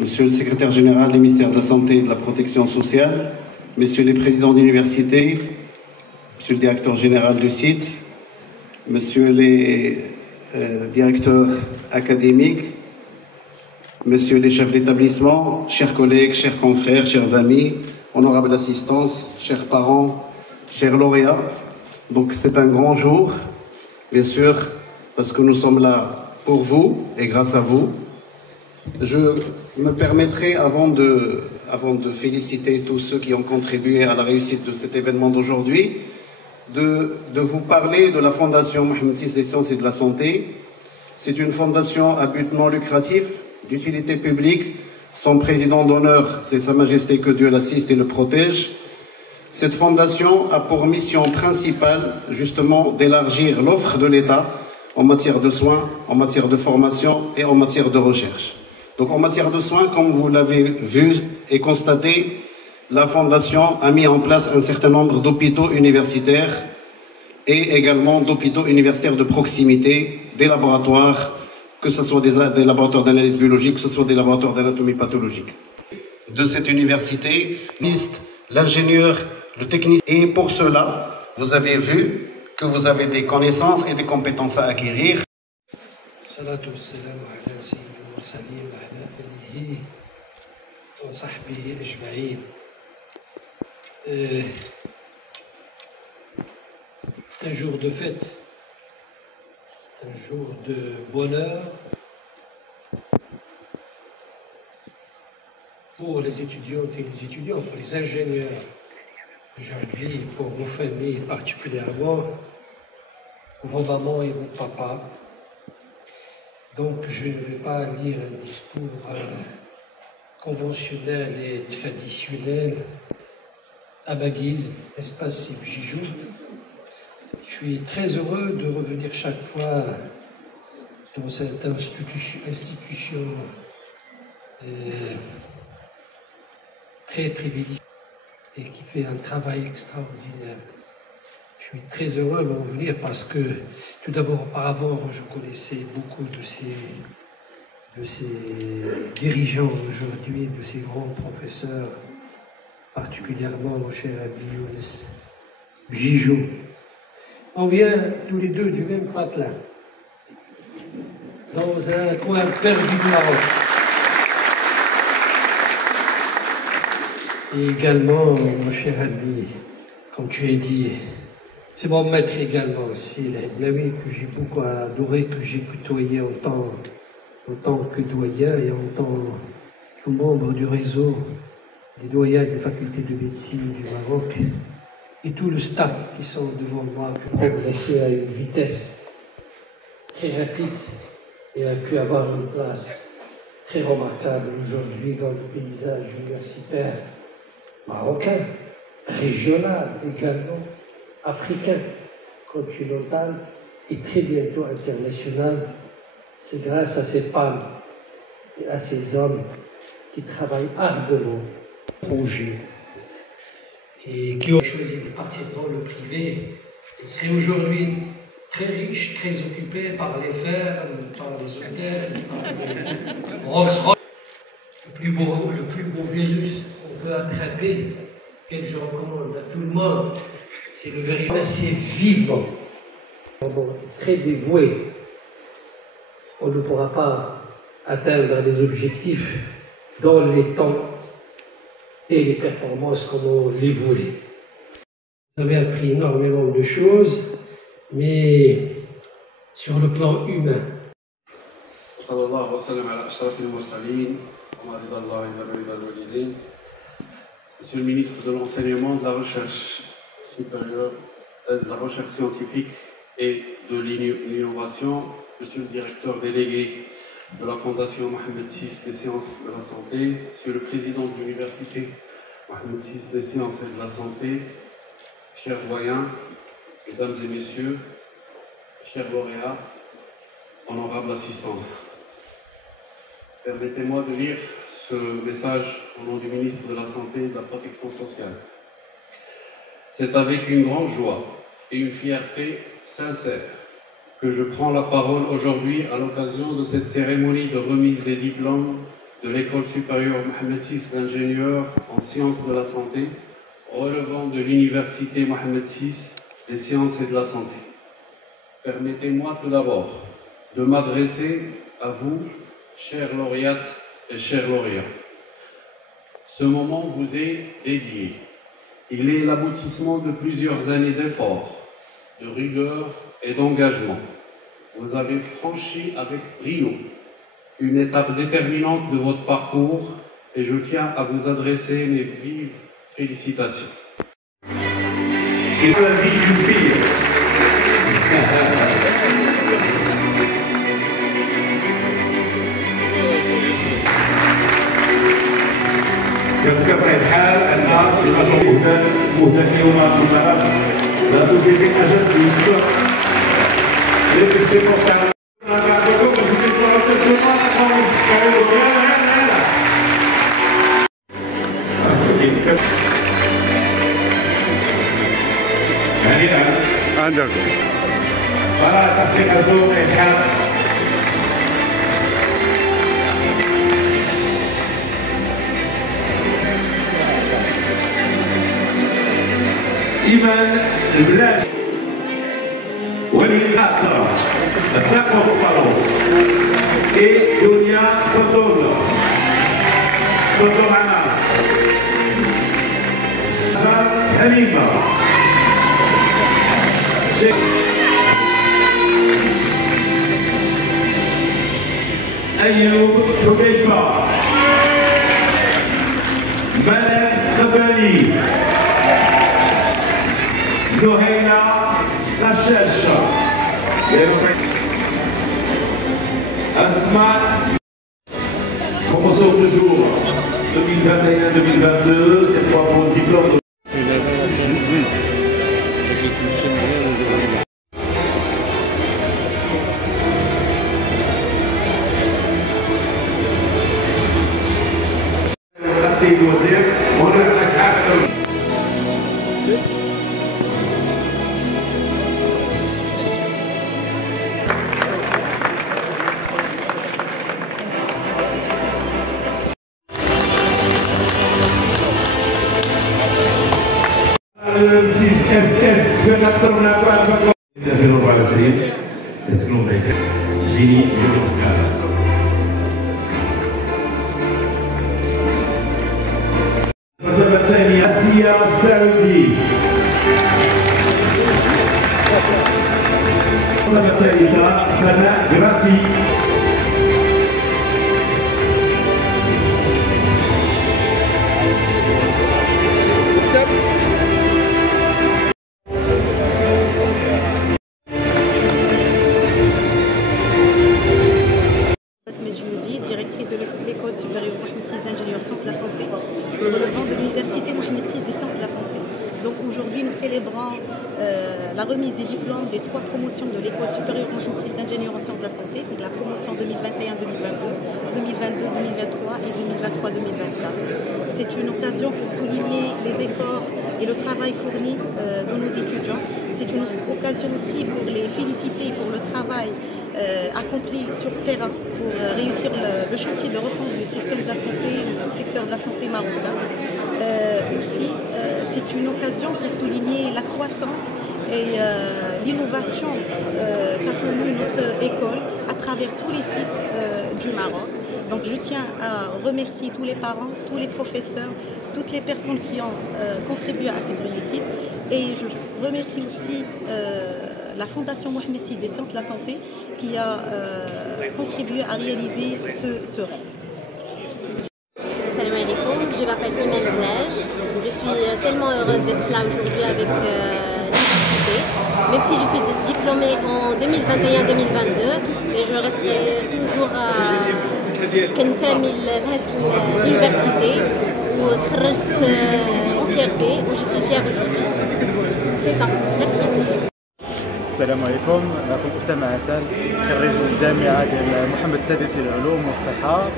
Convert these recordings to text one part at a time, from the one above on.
Monsieur le secrétaire général du ministère de la Santé et de la Protection sociale, Messieurs les présidents d'université, Monsieur le directeur général du site, Messieurs les directeurs académiques, Messieurs les chefs d'établissement, chers collègues, chers confrères, chers amis, honorable assistance, chers parents, chers lauréats. Donc c'est un grand jour, bien sûr, parce que nous sommes là pour vous et grâce à vous. Je me permettrai, avant de féliciter tous ceux qui ont contribué à la réussite de cet événement d'aujourd'hui, de vous parler de la Fondation Mohamed VI des sciences et de la santé. C'est une fondation à but non lucratif, d'utilité publique. Son président d'honneur, c'est Sa Majesté, que Dieu l'assiste et le protège. Cette fondation a pour mission principale, justement, d'élargir l'offre de l'État en matière de soins, en matière de formation et en matière de recherche. Donc en matière de soins, comme vous l'avez vu et constaté, la Fondation a mis en place un certain nombre d'hôpitaux universitaires et également d'hôpitaux universitaires de proximité, des laboratoires, que ce soit des laboratoires d'analyse biologique, que ce soit des laboratoires d'anatomie pathologique. De cette université, l'ingénieur, le technicien. Et pour cela, vous avez vu que vous avez des connaissances et des compétences à acquérir. C'est un jour de fête, c'est un jour de bonheur pour les étudiantes et les étudiants, pour les ingénieurs aujourd'hui, pour vos familles particulièrement, vos mamans et vos papas. Donc je ne vais pas lire un discours conventionnel et traditionnel à ma guise, espace Bjijou. Je suis très heureux de revenir chaque fois dans cette institution très privilégiée et qui fait un travail extraordinaire. Je suis très heureux de revenir parce que, tout d'abord, auparavant, je connaissais beaucoup de ces dirigeants aujourd'hui, de ces grands professeurs, particulièrement mon cher ami Younes Bjijou. On vient tous les deux du même patelin, dans un coin perdu du Maroc. Et également, mon cher ami, comme tu as dit, c'est mon maître également aussi, l'ami que j'ai beaucoup adoré, que j'ai côtoyé en tant que doyen et en tant que membre du réseau des doyens des facultés de médecine du Maroc, et tout le staff qui sont devant moi, qui ont progressé à une vitesse très rapide et a pu avoir une place très remarquable aujourd'hui dans le paysage universitaire marocain, régional également, africain, continental et très bientôt international. C'est grâce à ces femmes et à ces hommes qui travaillent ardemment au projet et qui ont choisi de partir dans le privé et seraient aujourd'hui très riches, très occupés par les fermes, par les hôtels, par les Rolls-Royce. Le plus beau virus qu'on peut attraper, que je recommande à tout le monde, c'est le virus assez vivant, très dévoué. On ne pourra pas atteindre les objectifs dans les temps et les performances comme on les voulait. Vous avez appris énormément de choses, mais sur le plan humain. Monsieur le ministre de l'Enseignement, de la Recherche supérieure, de la Recherche scientifique et de l'Innovation, Monsieur le directeur délégué de la Fondation Mohamed VI des sciences de la santé, Monsieur le président de l'Université Mohamed VI des sciences et de la santé, chers doyens, mesdames et messieurs, chers lauréats, honorable assistance. Permettez-moi de lire ce message au nom du ministre de la Santé et de la Protection sociale. C'est avec une grande joie et une fierté sincère que je prends la parole aujourd'hui à l'occasion de cette cérémonie de remise des diplômes de l'École supérieure Mohamed VI d'ingénieurs en sciences de la santé, relevant de l'Université Mohamed VI des sciences et de la santé. Permettez-moi tout d'abord de m'adresser à vous, chères lauréates et chers lauréats. Ce moment vous est dédié. Il est l'aboutissement de plusieurs années d'efforts, de rigueur et d'engagement. Vous avez franchi avec brio une étape déterminante de votre parcours et je tiens à vous adresser mes vives félicitations. Et la vie d'une fille. بطبيعة الحال أن مهدة اليوم الملف لا سوسيتي أجاستيس لكن سيبوكا عندكم فلا تصير أزور الحال إيمان البلاد وليد خاطر الساق وفقرو إي دنيا فضول عمار حليمة أيوب حذيفة ملك قبلي Nohena Rachèche. Asma, promotion toujours 2021-2022, cette fois pour le diplôme de Asia Saudi. Sana Grati. Directrice de l'École supérieure Mohamed VI d'ingénieurs sciences de la santé, relevant de l'Université Mohamed VI des sciences de la santé. Donc aujourd'hui, nous célébrons la remise des diplômes des 3 promotions de l'École supérieure Mohamed VI d'ingénieurs en sciences de la santé, donc la promotion 2021-2022, 2022-2023 et 2023-2024. C'est une occasion pour souligner les efforts et le travail fourni de nos étudiants. C'est une occasion aussi pour les féliciter pour le travail accompli sur le terrain pour réussir le chantier de refonte du système de la santé, du secteur de la santé marocain. Aussi, c'est une occasion pour souligner la croissance et l'innovation qu'a connue notre école à travers tous les sites du Maroc. Donc je tiens à remercier tous les parents, tous les professeurs, toutes les personnes qui ont contribué à cette réussite. Et je remercie aussi la Fondation Mohamed VI des sciences de la santé qui a contribué à réaliser ce rêve. Salam alaikum, je m'appelle Iman Blaj. Je suis tellement heureuse d'être là aujourd'hui avec l'université. Même si je suis diplômée en 2021-2022, mais je resterai toujours كنتمي لهذه l'université où تخرجت en fierté, où je suis fière aujourd'hui. C'est ça. Merci. السلام عليكم، معكم أسامة عسل خريج الجامعة ديال محمد السادس للعلوم والصحة.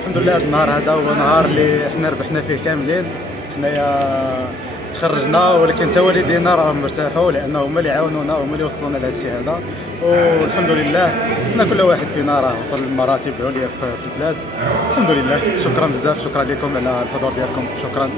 الحمد لله هذا النهار هذا هو نهار اللي حنا ربحنا فيه كاملين. حنايا تخرجنا ولكن حتى والدينا راهم ارتاحوا لأنه هما اللي عاونونا وهما اللي وصلونا لهذا الشيء هذا، والحمد لله حنا كل واحد فينا راه وصل لمراتب عليا في البلاد. الحمد لله. شكرا بزاف، شكرا لكم على الحضور ديالكم، شكرا.